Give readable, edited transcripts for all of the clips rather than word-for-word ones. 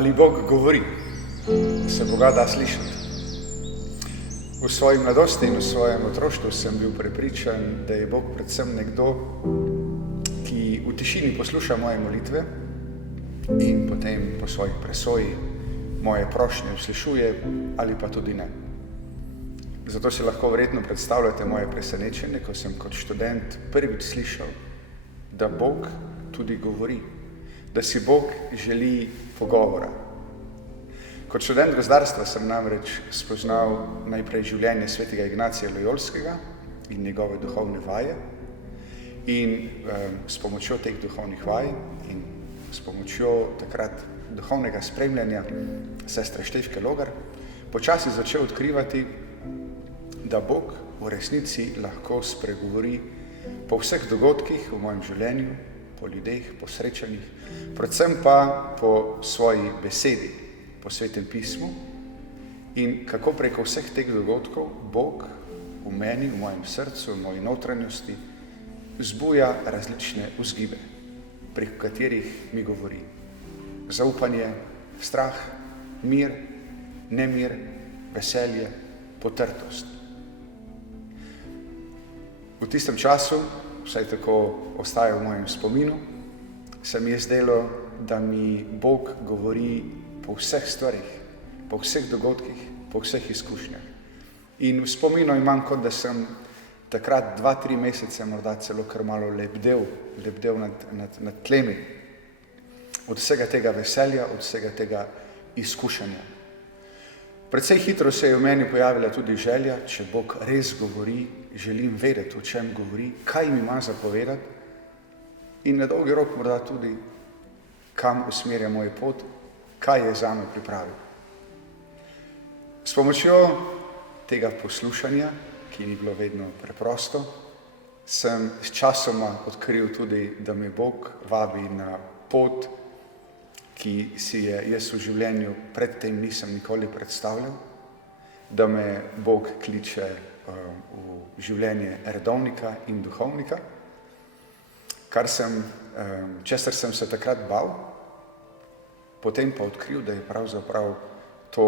Ali Bog govori? Se Boga da slišati? V svoji mladosti in v svojem otroštvu sem bil prepričan, da je Bog predvsem nekdo, ki v tišini posluša moje molitve in potem po svojih presoji moje prošnje uslišuje ali pa tudi ne. Zato si lahko verjetno predstavljate moje presenečenje, ko sem kot študent prvič slišal, da Bog tudi govori, da si Bog želi pogovora. Kot študent gozdarstva sem namreč spoznal najprej življenje svetega Ignacija Lojolskega in njegove duhovne vaje in s pomočjo teh duhovnih vaj in s pomočjo takrat duhovnega spremljanja sestre Štefke Logar počasi začel odkrivati, da Bog v resnici lahko spregovori po vseh dogodkih v mojem življenju, po ljudeh, po srečanjih, predvsem pa po svoji besedi, po Svetem pismu in kako preko vseh teh dogodkov Bog v meni, v mojem srcu, v moji notranjosti vzbuja različne vzgibe, preko katerih mi govori zaupanje, strah, mir, nemir, veselje, potrtost. V tistem času, vsaj tako ostaja v mojem spominu, se mi je zdelo, da mi Bog govori po vseh stvarih, po vseh dogodkih, po vseh izkušnjah. In v spominu imam, kot da sem takrat 2-3 mesece morda celo kar malo lebdel nad tlemi od vsega tega veselja, od vsega tega izkušanja. Precej hitro se je v meni pojavila tudi želja, če Bog res govori, želim vedeti, o čem govori, kaj mi ima zapovedati in na dolgi rok morda tudi, kam usmerja moj pot, kaj je zame pripravil. S pomočjo tega poslušanja, ki ni bilo vedno preprosto, sem s časoma odkril tudi, da me Bog vabi na pot, ki si je jaz v življenju predtem nisem nikoli predstavljal, da me Bog kliče v življenje redovnika in duhovnika, česar sem se takrat bal, potem pa odkril, da je pravzaprav to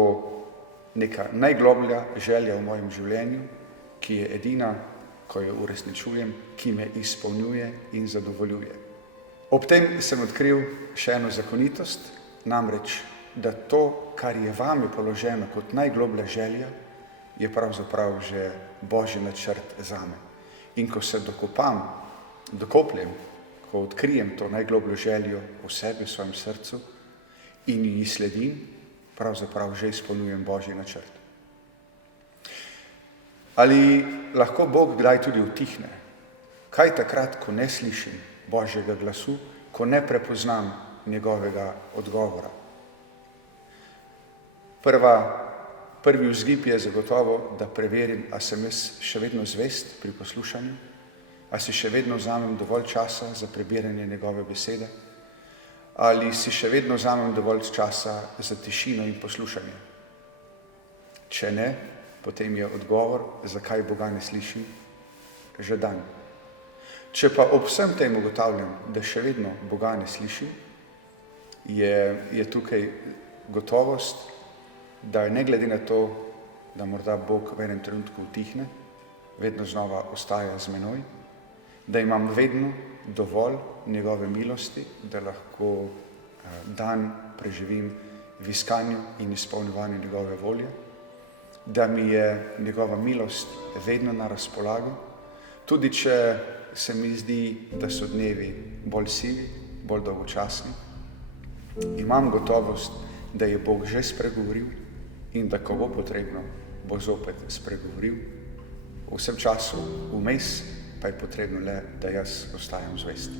neka najgloblja želja v mojem življenju, ki je edina, ko jo uresničujem, ki me izpolnjuje in zadovoljuje. Ob tem sem odkril še eno zakonitost, namreč, da to, kar je vame položeno kot najgloblja želja, je pravzaprav že Božji načrt zame. In ko se dokopljem, ko odkrijem to najglobljo željo v sebi, v svojem srcu in ji sledim, pravzaprav že izpolnjujem Božji načrt. Ali lahko Bog kdaj tudi utihne? Kaj takrat, ko ne slišim Božjega glasu, ko ne prepoznam njegovega odgovora? Prvi vzgib je zagotovo, da preverim, a sem jaz še vedno zvest pri poslušanju, a si še vedno vzamem dovolj časa za prebiranje njegove besede, ali si še vedno vzamem dovolj časa za tišino in poslušanje. Če ne, potem je odgovor, zakaj Boga ne slišim, že dan. Če pa ob vsem tem ugotavljam, da še vedno Boga ne slišim, je tukaj gotovost, da ne glede na to, da morda Bog v enem trenutku utihne, vedno znova ostaja z menoj, da imam vedno dovolj njegove milosti, da lahko dan preživim v iskanju in izpolnjevanju njegove volje, da mi je njegova milost vedno na razpolago, tudi če se mi zdi, da so dnevi bolj sivi, bolj dolgočasni. Imam gotovost, da je Bog že spregovoril in da, ko bo potrebno, bo zopet spregovoril. V vsem času, vmes, pa je potrebno le, da jaz ostajam zvest.